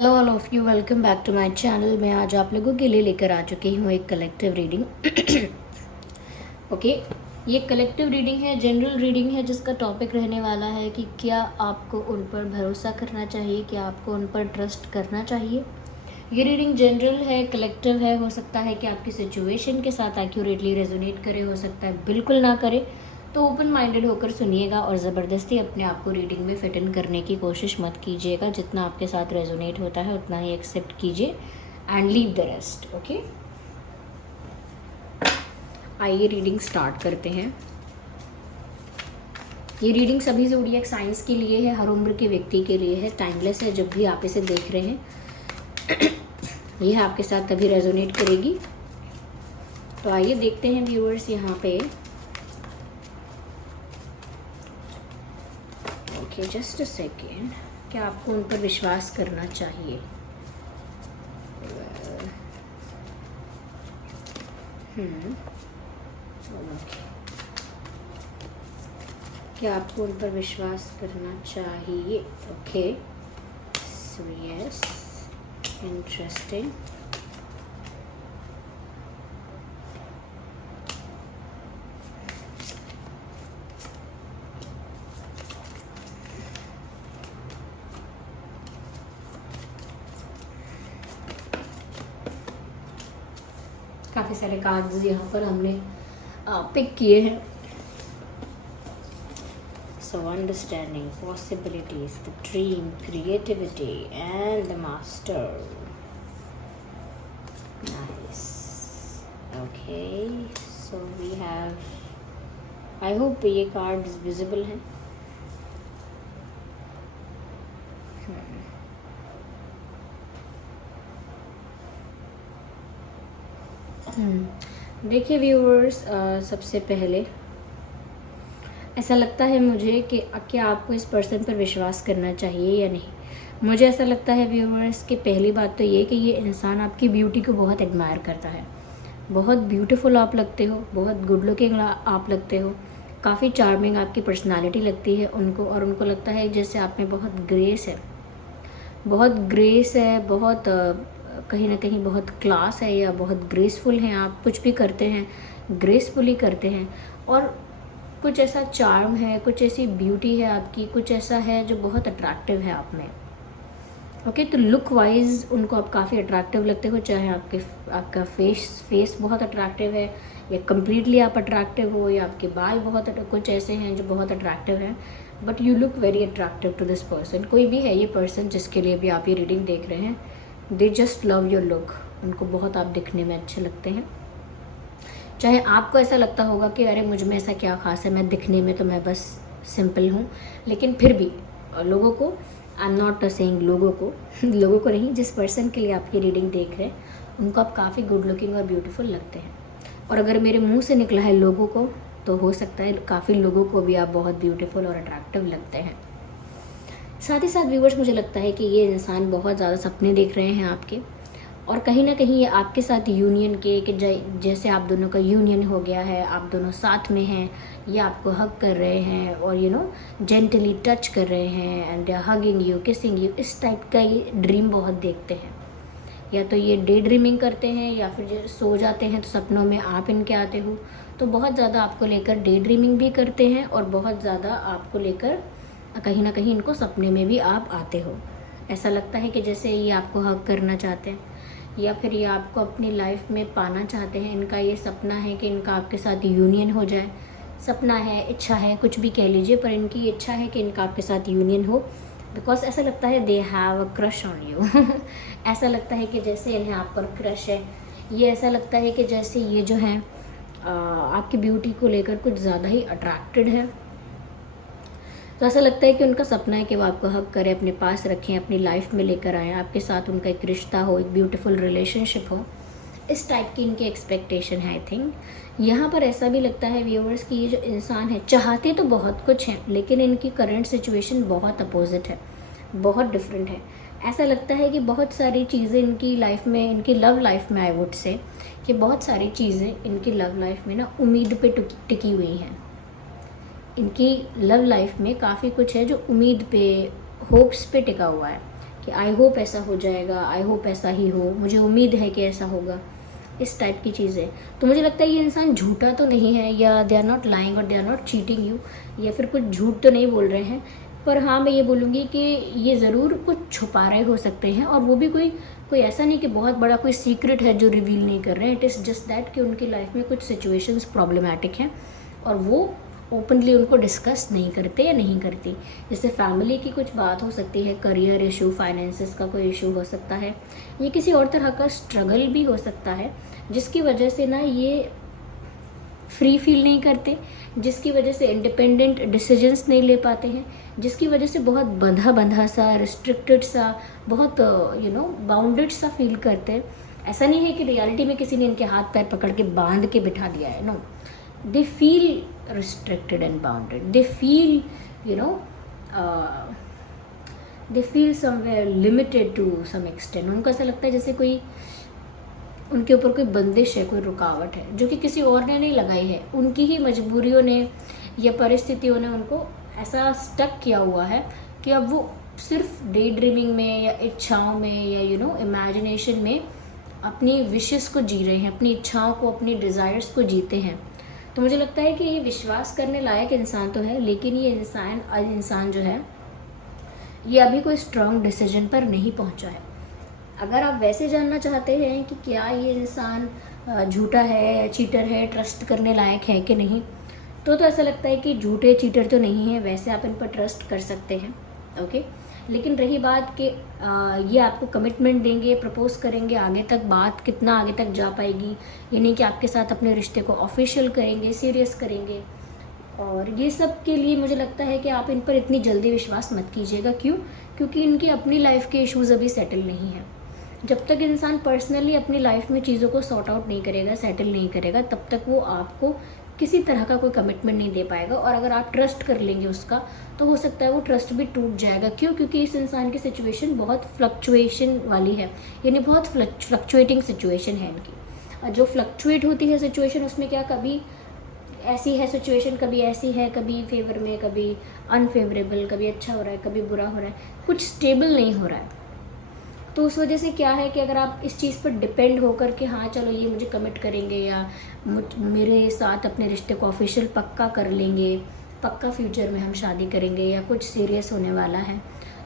Hello all of you, welcome back to my channel. मैं आज आप लोगों के लिए लेकर आ चुकी हूँ एक कलेक्टिव रीडिंग। ओके, ये कलेक्टिव रीडिंग है, जनरल रीडिंग है, जिसका टॉपिक रहने वाला है कि क्या आपको उन पर भरोसा करना चाहिए, क्या आपको उन पर ट्रस्ट करना चाहिए। ये रीडिंग जनरल है, कलेक्टिव है। हो सकता है कि आपकी सिचुएशन के साथ एक्यूरेटली रेजोनेट करे, हो सकता है बिल्कुल ना करे। तो ओपन माइंडेड होकर सुनिएगा और ज़बरदस्ती अपने आप को रीडिंग में फिट इन करने की कोशिश मत कीजिएगा। जितना आपके साथ रेजोनेट होता है उतना ही एक्सेप्ट कीजिए and leave the rest. Okay, आइए रीडिंग स्टार्ट करते हैं। ये रीडिंग सभी ज़ोडिएक साइंस के लिए है, हर उम्र के व्यक्ति के लिए है, टाइमलेस है। जब भी आप इसे देख रहे हैं यह आपके साथ तभी रेजोनेट करेगी। तो आइए देखते हैं व्यूअर्स, यहाँ पे ओके, जस्ट अ सेकेंड। क्या आपको उन पर विश्वास करना चाहिए? ओके, क्या आपको उन पर विश्वास करना चाहिए? Okay, so yes, interesting. काफ़ी सारे कार्ड्स यहाँ पर हमने पिक किए हैं। So understanding, possibilities, the dream, creativity and the master. Nice. Okay, so we have, I hope ये कार्ड्स विजिबल हैं। देखिए व्यूअर्स, सबसे पहले ऐसा लगता है मुझे कि क्या आपको इस पर्सन पर विश्वास करना चाहिए या नहीं। मुझे ऐसा लगता है व्यूअर्स कि पहली बात तो ये कि ये इंसान आपकी ब्यूटी को बहुत एडमायर करता है। बहुत ब्यूटीफुल आप लगते हो, बहुत गुड लुकिंग आप लगते हो, काफ़ी चार्मिंग आपकी पर्सनालिटी लगती है उनको, और उनको लगता है जैसे आप में बहुत ग्रेस है, बहुत ग्रेस है, बहुत कहीं ना कहीं बहुत क्लास है, या बहुत ग्रेसफुल हैं। आप कुछ भी करते हैं ग्रेसफुली करते हैं, और कुछ ऐसा चार्म है, कुछ ऐसी ब्यूटी है आपकी, कुछ ऐसा है जो बहुत अट्रैक्टिव है आप में। ओके, तो लुक वाइज उनको आप काफ़ी अट्रैक्टिव लगते हो, चाहे आपका फेस बहुत अट्रैक्टिव है, या कम्प्लीटली आप अट्रैक्टिव हो, या आपके बाल बहुत कुछ ऐसे हैं जो बहुत अट्रैक्टिव हैं, but you look very attractive to this person. कोई भी है ये पर्सन जिसके लिए भी आप ये रीडिंग देख रहे हैं, they just love your look. उनको बहुत आप दिखने में अच्छे लगते हैं। चाहे आपको ऐसा लगता होगा कि अरे मुझ में ऐसा क्या खास है, मैं दिखने में तो मैं बस सिंपल हूँ, लेकिन फिर भी लोगों को, आई एम नॉट सेइंग लोगों को नहीं, जिस पर्सन के लिए आप ये रीडिंग देख रहे हैं उनको आप काफ़ी गुड लुकिंग और ब्यूटीफुल लगते हैं। और अगर मेरे मुंह से निकला है लोगों को, तो हो सकता है काफ़ी लोगों को भी आप बहुत ब्यूटीफुल और अट्रैक्टिव लगते हैं। साथ ही साथ व्यूअर्स, मुझे लगता है कि ये इंसान बहुत ज़्यादा सपने देख रहे हैं आपके, और कहीं ना कहीं ये आपके साथ यूनियन के कि जैसे आप दोनों का यूनियन हो गया है, आप दोनों साथ में हैं, ये आपको हग कर रहे हैं और जेंटली टच कर रहे हैं, and hugging you, kissing you, इस टाइप का ये ड्रीम बहुत देखते हैं। या तो ये डे ड्रीमिंग करते हैं, या फिर जो सो जाते हैं तो सपनों में आप इनके आते हो, तो बहुत ज़्यादा आपको लेकर डे ड्रीमिंग भी करते हैं, और बहुत ज़्यादा आपको लेकर कहीं ना कहीं इनको सपने में भी आप आते हो। ऐसा लगता है कि जैसे ये आपको हग करना चाहते हैं, या फिर ये आपको अपनी लाइफ में पाना चाहते हैं। इनका ये सपना है कि इनका आपके साथ यूनियन हो जाए। सपना है, इच्छा है, कुछ भी कह लीजिए, पर इनकी इच्छा है कि इनका आपके साथ यूनियन हो, बिकॉज ऐसा लगता है they have a crush on you. ऐसा लगता है कि जैसे इन्हें आप पर क्रश है। ये ऐसा लगता है कि जैसे ये जो है आपकी ब्यूटी को लेकर कुछ ज़्यादा ही अट्रैक्टेड है। तो ऐसा लगता है कि उनका सपना है कि वो आपको हक करें, अपने पास रखें, अपनी लाइफ में लेकर आएँ, आपके साथ उनका एक रिश्ता हो, एक ब्यूटीफुल रिलेशनशिप हो। इस टाइप की इनकी एक्सपेक्टेशन है। आई थिंक यहाँ पर ऐसा भी लगता है व्यूअर्स कि ये जो इंसान है, चाहते तो बहुत कुछ हैं, लेकिन इनकी करंट सिचुएशन बहुत अपोजिट है, बहुत डिफरेंट है। ऐसा लगता है कि बहुत सारी चीज़ें इनकी लाइफ में, इनकी लव लाइफ में, आई वुड से कि बहुत सारी चीज़ें इनकी लव लाइफ में ना उम्मीद पे टिकी हुई हैं। इनकी लव लाइफ में काफ़ी कुछ है जो उम्मीद पे, होप्स पे टिका हुआ है। कि आई होप ऐसा हो जाएगा, आई होप ऐसा ही हो, मुझे उम्मीद है कि ऐसा होगा, इस टाइप की चीज़ें। तो मुझे लगता है ये इंसान झूठा तो नहीं है, या दे आर नॉट लाइंग और they are not cheating you, या फिर कुछ झूठ तो नहीं बोल रहे हैं। पर हाँ, मैं ये बोलूँगी कि ये ज़रूर कुछ छुपा रहे हो सकते हैं, और वो भी कोई ऐसा नहीं कि बहुत बड़ा कोई सीक्रेट है जो रिवील नहीं कर रहे हैं। इट इज़ जस्ट दैट कि उनकी लाइफ में कुछ सिचुएशंस प्रॉब्लमैटिक हैं और वो ओपनली उनको डिस्कस नहीं करते या नहीं करती। जैसे फैमिली की कुछ बात हो सकती है, करियर इशू, फाइनेंसेस का कोई इशू हो सकता है, ये किसी और तरह का स्ट्रगल भी हो सकता है, जिसकी वजह से ना ये फ्री फील नहीं करते, जिसकी वजह से इंडिपेंडेंट डिसीजंस नहीं ले पाते हैं, जिसकी वजह से बहुत बंधा सा, रिस्ट्रिक्टेड सा, बहुत बाउंडेड सा फील करते हैं। ऐसा नहीं है कि रियलिटी में किसी ने इनके हाथ पैर पकड़ के बांध के बिठा दिया है, no, they feel restricted and bounded, they feel somewhere limited to some extent। उनको ऐसा लगता है जैसे कोई उनके ऊपर कोई बंदिश है, कोई रुकावट है, जो कि किसी और ने नहीं लगाई है, उनकी ही मजबूरियों ने या परिस्थितियों ने उनको ऐसा स्टक किया हुआ है कि अब वो सिर्फ डे ड्रीमिंग में या इच्छाओं में या इमेजिनेशन में अपनी विशेस को जी रहे हैं, अपनी इच्छाओं को, अपनी डिज़ायर्स को जीते हैं। तो मुझे लगता है कि ये विश्वास करने लायक इंसान तो है, लेकिन ये इंसान जो है ये अभी कोई स्ट्रॉन्ग डिसीजन पर नहीं पहुंचा है। अगर आप वैसे जानना चाहते हैं कि क्या ये इंसान झूठा है, चीटर है, ट्रस्ट करने लायक है कि नहीं, तो ऐसा लगता है कि झूठे चीटर तो नहीं है, वैसे आप इन पर ट्रस्ट कर सकते हैं, ओके। लेकिन रही बात कि ये आपको कमिटमेंट देंगे, प्रपोज करेंगे, आगे तक बात कितना आगे तक जा पाएगी, यानी कि आपके साथ अपने रिश्ते को ऑफिशियल करेंगे, सीरियस करेंगे, और ये सब के लिए मुझे लगता है कि आप इन पर इतनी जल्दी विश्वास मत कीजिएगा। क्यों? क्योंकि इनकी अपनी लाइफ के इश्यूज़ अभी सेटल नहीं हैं। जब तक इंसान पर्सनली अपनी लाइफ में चीज़ों को सॉर्ट आउट नहीं करेगा, सेटल नहीं करेगा, तब तक वो आपको किसी तरह का कोई कमिटमेंट नहीं दे पाएगा। और अगर आप ट्रस्ट कर लेंगे उसका, तो हो सकता है वो ट्रस्ट भी टूट जाएगा। क्यों? क्योंकि इस इंसान की सिचुएशन बहुत फ्लक्चुएशन वाली है, यानी बहुत फ्लक्चुएटिंग सिचुएशन है इनकी। जो फ्लक्चुएट होती है सिचुएशन, उसमें क्या कभी ऐसी है सिचुएशन, कभी ऐसी है, कभी फेवर में, कभी अनफेवरेबल, कभी अच्छा हो रहा है, कभी बुरा हो रहा है, कुछ स्टेबल नहीं हो रहा है। तो उस वजह से क्या है कि अगर आप इस चीज़ पर डिपेंड होकर के हाँ चलो ये मुझे कमिट करेंगे या मेरे साथ अपने रिश्ते को ऑफिशियल पक्का कर लेंगे, पक्का फ्यूचर में हम शादी करेंगे या कुछ सीरियस होने वाला है,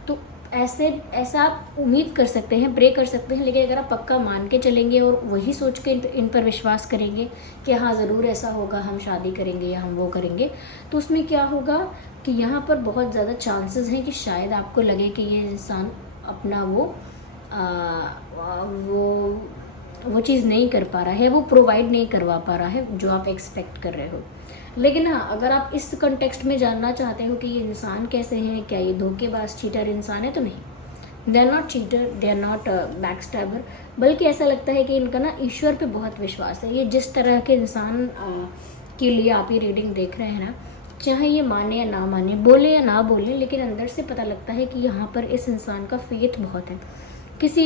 तो ऐसा आप उम्मीद कर सकते हैं, प्रे कर सकते हैं। लेकिन अगर आप पक्का मान के चलेंगे और वही सोच के इन पर विश्वास करेंगे कि हाँ ज़रूर ऐसा होगा, हम शादी करेंगे या हम वो करेंगे, तो उसमें क्या होगा कि यहाँ पर बहुत ज़्यादा चांसेस हैं कि शायद आपको लगे कि ये इंसान अपना वो चीज़ नहीं कर पा रहा है, वो प्रोवाइड नहीं करवा पा रहा है जो आप एक्सपेक्ट कर रहे हो। लेकिन हाँ, अगर आप इस कंटेक्स्ट में जानना चाहते हो कि ये इंसान कैसे हैं, क्या ये धोखेबाज चीटर इंसान है, तो नहीं, they are not cheater, they are not backstabber. बल्कि ऐसा लगता है कि इनका ना ईश्वर पे बहुत विश्वास है। ये जिस तरह के इंसान के लिए आप ये रीडिंग देख रहे हैं ना, चाहे ये माने या ना माने, बोले या ना बोले, लेकिन अंदर से पता लगता है कि यहाँ पर इस इंसान का फेथ बहुत है। किसी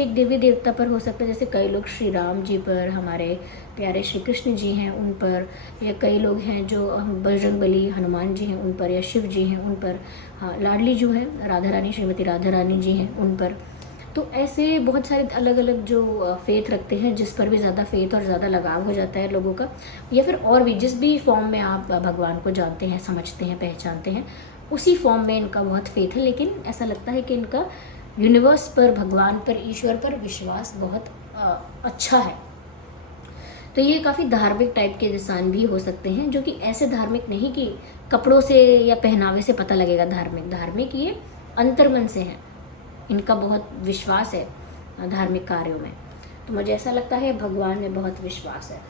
एक देवी देवता पर हो सकता है, जैसे कई लोग श्री राम जी पर, हमारे प्यारे श्री कृष्ण जी हैं उन पर, या कई लोग हैं जो बजरंगबली हनुमान जी हैं उन पर, या शिव जी हैं उन पर, हाँ लाडली जो है राधा रानी, श्रीमती राधा रानी जी हैं उन पर। तो ऐसे बहुत सारे अलग अलग जो फेथ रखते हैं, जिस पर भी ज़्यादा फेथ और ज़्यादा लगाव हो जाता है लोगों का, या फिर और भी जिस भी फॉर्म में आप भगवान को जानते हैं, समझते हैं, पहचानते हैं, उसी फॉर्म में इनका बहुत फेथ है। लेकिन ऐसा लगता है कि इनका यूनिवर्स पर, भगवान पर, ईश्वर पर विश्वास बहुत अच्छा है। तो ये काफ़ी धार्मिक टाइप के इंसान भी हो सकते हैं, जो कि ऐसे धार्मिक नहीं कि कपड़ों से या पहनावे से पता लगेगा धार्मिक ये अंतर्मन से हैं, इनका बहुत विश्वास है धार्मिक कार्यों में। तो मुझे ऐसा लगता है भगवान में बहुत विश्वास है,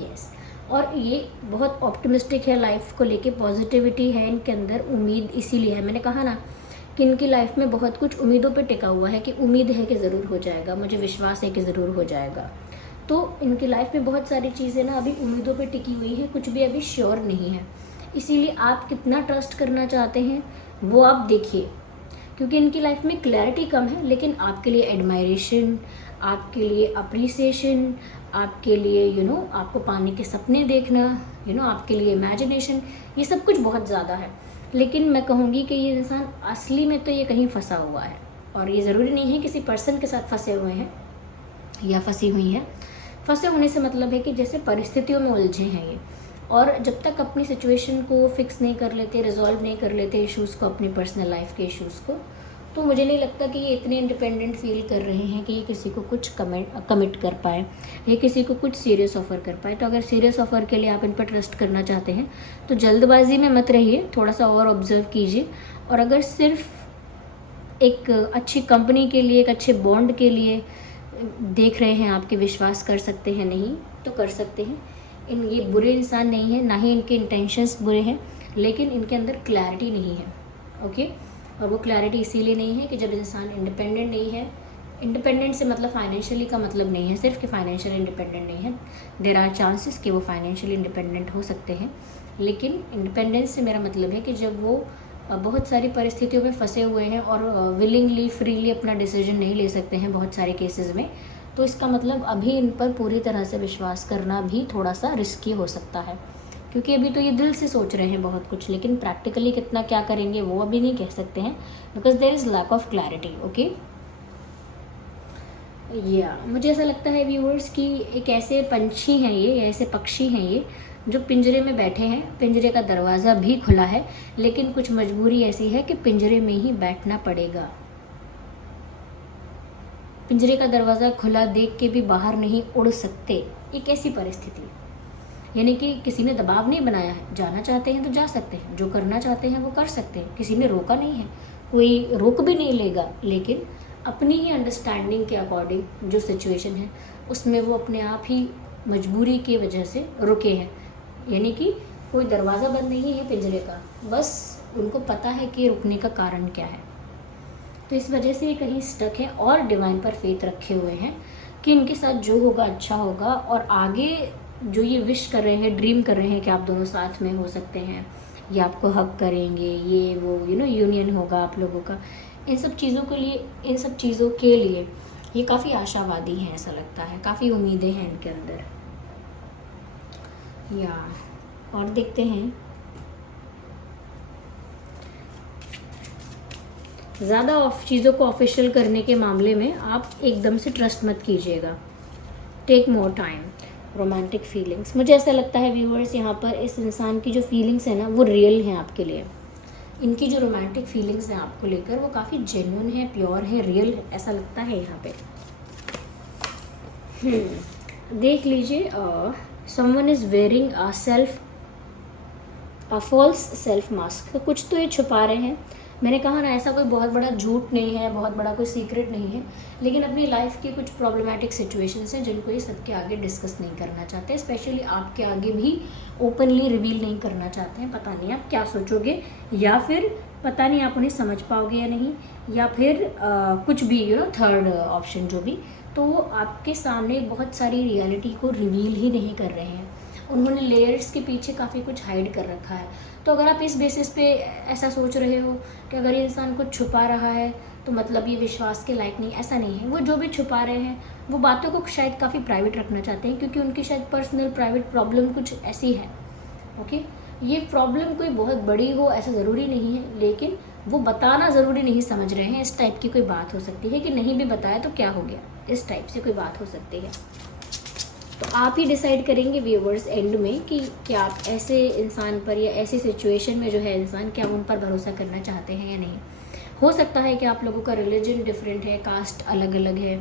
यस। और ये बहुत ऑप्टिमिस्टिक है लाइफ को लेके, पॉजिटिविटी है इनके अंदर, उम्मीद इसीलिए है। मैंने कहा ना कि इनकी लाइफ में बहुत कुछ उम्मीदों पे टिका हुआ है, कि उम्मीद है कि ज़रूर हो जाएगा, मुझे विश्वास है कि ज़रूर हो जाएगा। तो इनकी लाइफ में बहुत सारी चीज़ें ना अभी उम्मीदों पे टिकी हुई है, कुछ भी अभी श्योर नहीं है। इसीलिए आप कितना ट्रस्ट करना चाहते हैं वो आप देखिए, क्योंकि इनकी लाइफ में क्लैरिटी कम है, लेकिन आपके लिए एडमायरेशन, आपके लिए अप्रिसिएशन, आपके लिए आपको पाने के सपने देखना, आपके लिए इमेजिनेशन, ये सब कुछ बहुत ज़्यादा है। लेकिन मैं कहूँगी कि ये इंसान असली में तो ये कहीं फंसा हुआ है, और ये ज़रूरी नहीं है किसी पर्सन के साथ फंसे हुए हैं या फंसी हुई हैं। फंसे होने से मतलब है कि जैसे परिस्थितियों में उलझे हैं ये, और जब तक अपनी सिचुएशन को फिक्स नहीं कर लेते, रिजॉल्व नहीं कर लेते इश्यूज़ को, अपनी पर्सनल लाइफ के इश्यूज़ को, तो मुझे नहीं लगता कि ये इतने इंडिपेंडेंट फील कर रहे हैं कि ये किसी को कुछ कमिट कर पाए या किसी को कुछ सीरियस ऑफ़र कर पाए। तो अगर सीरियस ऑफ़र के लिए आप इन पर ट्रस्ट करना चाहते हैं तो जल्दबाजी में मत रहिए, थोड़ा सा और ऑब्जर्व कीजिए। और अगर सिर्फ एक अच्छी कंपनी के लिए, एक अच्छे बॉन्ड के लिए देख रहे हैं आपके, विश्वास कर सकते हैं नहीं तो कर सकते हैं। ये बुरे इंसान नहीं है, ना ही इनके इंटेंशंस बुरे हैं, लेकिन इनके अंदर क्लैरिटी नहीं है। ओके, और वो क्लैरिटी इसीलिए नहीं है कि जब इंसान इंडिपेंडेंट नहीं है, इंडिपेंडेंट से मतलब फाइनेंशियली का मतलब नहीं है सिर्फ कि फाइनेंशियल इंडिपेंडेंट नहीं है, देयर आर चांसेस कि वो फाइनेंशियली इंडिपेंडेंट हो सकते हैं, लेकिन इंडिपेंडेंस से मेरा मतलब है कि जब वो बहुत सारी परिस्थितियों में फंसे हुए हैं और विलिंगली, फ्रीली अपना डिसीजन नहीं ले सकते हैं बहुत सारे केसेस में, तो इसका मतलब अभी इन पर पूरी तरह से विश्वास करना भी थोड़ा सा रिस्की हो सकता है, क्योंकि अभी तो ये दिल से सोच रहे हैं बहुत कुछ, लेकिन प्रैक्टिकली कितना क्या करेंगे वो अभी नहीं कह सकते हैं, because there is lack of clarity. Okay, या मुझे ऐसा लगता है व्यूअर्स कि एक ऐसे पंछी हैं ये, ऐसे पक्षी हैं ये जो पिंजरे में बैठे हैं, पिंजरे का दरवाज़ा भी खुला है, लेकिन कुछ मजबूरी ऐसी है कि पिंजरे में ही बैठना पड़ेगा। पिंजरे का दरवाज़ा खुला देख के भी बाहर नहीं उड़ सकते, एक ऐसी परिस्थिति, यानी कि किसी ने दबाव नहीं बनाया है, जाना चाहते हैं तो जा सकते हैं, जो करना चाहते हैं वो कर सकते हैं, किसी ने रोका नहीं है, कोई रोक भी नहीं लेगा, लेकिन अपनी ही अंडरस्टैंडिंग के अकॉर्डिंग जो सिचुएशन है उसमें वो अपने आप ही मजबूरी की वजह से रुके हैं। यानी कि कोई दरवाज़ा बंद नहीं है पिंजरे का, बस उनको पता है कि रुकने का कारण क्या है। तो इस वजह से ये कहीं स्टक है और डिवाइन पर फेथ रखे हुए हैं कि इनके साथ जो होगा अच्छा होगा, और आगे जो ये विश कर रहे हैं, ड्रीम कर रहे हैं कि आप दोनों साथ में हो सकते हैं या आपको हक करेंगे, ये वो यूनियन होगा आप लोगों का, इन सब चीज़ों के लिए ये काफ़ी आशावादी हैं, ऐसा लगता है, काफ़ी उम्मीदें हैं इनके अंदर। या और देखते हैं, ज़्यादा चीज़ों को ऑफिशियल करने के मामले में आप एकदम से ट्रस्ट मत कीजिएगा, take more time. Romantic feelings, मुझे ऐसा लगता है व्यूअर्स यहाँ पर इस इंसान की जो फीलिंग्स हैं ना वो रियल हैं आपके लिए, इनकी जो रोमांटिक फीलिंग्स हैं आपको लेकर वो काफ़ी जेन्युइन है, प्योर है, रियल है, ऐसा लगता है यहाँ पे। देख लीजिए, someone is wearing a false self mask, तो कुछ तो ये छुपा रहे हैं। मैंने कहा ना, ऐसा कोई बहुत बड़ा झूठ नहीं है, बहुत बड़ा कोई सीक्रेट नहीं है, लेकिन अपनी लाइफ की कुछ प्रॉब्लमैटिक सिचुएशंस हैं जिनको ये सबके आगे डिस्कस नहीं करना चाहते, स्पेशली आपके आगे भी ओपनली रिवील नहीं करना चाहते हैं। पता नहीं आप क्या सोचोगे, या फिर पता नहीं आप उन्हें समझ पाओगे या नहीं, या फिर कुछ भी थर्ड ऑप्शन जो भी, तो वो आपके सामने बहुत सारी रियलिटी को रिवील ही नहीं कर रहे हैं। उन्होंने लेयर्स के पीछे काफ़ी कुछ हाइड कर रखा है। तो अगर आप इस बेसिस पे ऐसा सोच रहे हो कि अगर ये इंसान कुछ छुपा रहा है तो मतलब ये विश्वास के लायक नहीं, ऐसा नहीं है। वो जो भी छुपा रहे हैं वो बातों को शायद काफ़ी प्राइवेट रखना चाहते हैं, क्योंकि उनकी शायद पर्सनल प्राइवेट प्रॉब्लम कुछ ऐसी है। ओके, ये प्रॉब्लम कोई बहुत बड़ी हो ऐसा ज़रूरी नहीं है, लेकिन वो बताना ज़रूरी नहीं समझ रहे हैं। इस टाइप की कोई बात हो सकती है कि नहीं भी बताया तो क्या हो गया, इस टाइप से कोई बात हो सकती है। तो आप ही डिसाइड करेंगे व्यूवर्स एंड में कि क्या आप ऐसे इंसान पर या ऐसी सिचुएशन में जो है इंसान, क्या उन पर भरोसा करना चाहते हैं या नहीं। हो सकता है कि आप लोगों का रिलीजन डिफरेंट है, कास्ट अलग अलग है,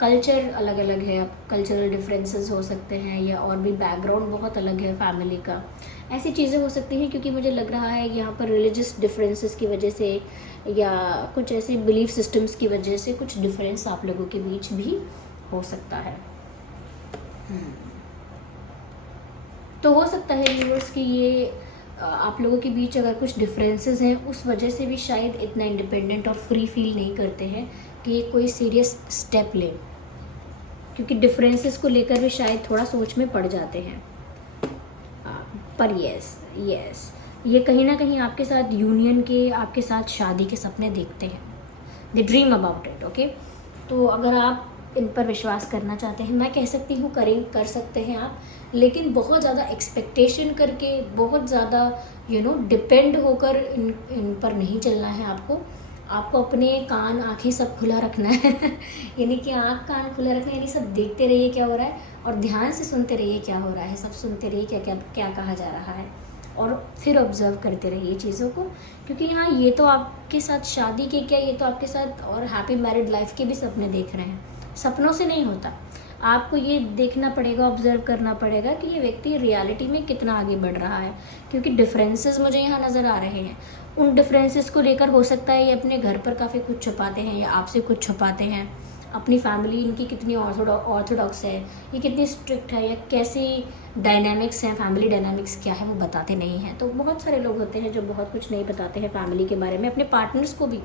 कल्चर अलग अलग है, आप कल्चरल डिफरेंसेस हो सकते हैं, या और भी बैकग्राउंड बहुत अलग है फैमिली का, ऐसी चीज़ें हो सकती हैं। क्योंकि मुझे लग रहा है यहाँ पर रिलीजियस डिफरेंसेस की वजह से या कुछ ऐसे बिलीफ सिस्टम्स की वजह से कुछ डिफरेंस आप लोगों के बीच भी हो सकता है। तो हो सकता है व्यूअर्स कि ये आप लोगों के बीच अगर कुछ डिफरेंसेस हैं उस वजह से भी शायद इतना इंडिपेंडेंट और फ्री फील नहीं करते हैं कि ये कोई सीरियस स्टेप लें, क्योंकि डिफरेंसेस को लेकर भी शायद थोड़ा सोच में पड़ जाते हैं। पर यस ये कहीं ना कहीं आपके साथ यूनियन के, आपके साथ शादी के सपने देखते हैं, दे ड्रीम अबाउट इट। ओके, तो अगर आप इन पर विश्वास करना चाहते हैं, मैं कह सकती हूँ कर सकते हैं आप, लेकिन बहुत ज़्यादा एक्सपेक्टेशन करके, बहुत ज़्यादा डिपेंड होकर इन पर नहीं चलना है आपको। आपको अपने कान आँखें सब खुला रखना है यानी कि आँख कान खुला रखना, यानी सब देखते रहिए क्या हो रहा है और ध्यान से सुनते रहिए क्या हो रहा है, सब सुनते रहिए क्या क्या क्या कहा जा रहा है और फिर ऑब्ज़र्व करते रहिए चीज़ों को। क्योंकि यहाँ ये तो आपके साथ शादी के क्या, ये तो आपके साथ और हैप्पी मैरिड लाइफ के भी सपने देख रहे हैं। सपनों से नहीं होता, आपको ये देखना पड़ेगा, ऑब्ज़र्व करना पड़ेगा कि ये व्यक्ति रियलिटी में कितना आगे बढ़ रहा है। क्योंकि डिफरेंसेस मुझे यहाँ नज़र आ रहे हैं, उन डिफरेंसेस को लेकर हो सकता है ये अपने घर पर काफ़ी कुछ छुपाते हैं या आपसे कुछ छुपाते हैं। अपनी फैमिली इनकी कितनी ऑर्थोडॉक्स है, ये कितनी स्ट्रिक्ट है, या कैसी डायनामिक्स हैं, फैमिली डायनामिक्स क्या है वो बताते नहीं हैं। तो बहुत सारे लोग होते हैं जो बहुत कुछ नहीं बताते हैं फैमिली के बारे में, अपने पार्टनर्स को भी,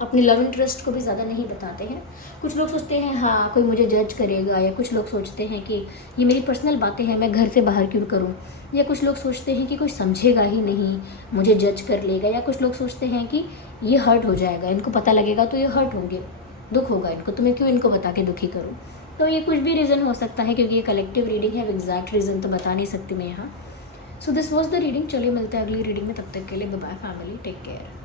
अपनी लव इंटरेस्ट को भी ज़्यादा नहीं बताते हैं। कुछ लोग सोचते हैं हाँ कोई मुझे जज करेगा, या कुछ लोग सोचते हैं कि ये मेरी पर्सनल बातें हैं, मैं घर से बाहर क्यों करूँ, या कुछ लोग सोचते हैं कि कोई समझेगा ही नहीं, मुझे जज कर लेगा, या कुछ लोग सोचते हैं कि ये हर्ट हो जाएगा, इनको पता लगेगा तो ये हर्ट होंगे, दुख होगा इनको, तो मैं क्यों इनको बता के दुखी करूँ। तो ये कुछ भी रीज़न हो सकता है, क्योंकि ये कलेक्टिव रीडिंग है, एग्जैक्ट रीज़न तो बता नहीं सकती मैं यहाँ। So this was the reading. चलिए मिलते हैं अगली रीडिंग में, तब तक के लिए bye bye family, take care.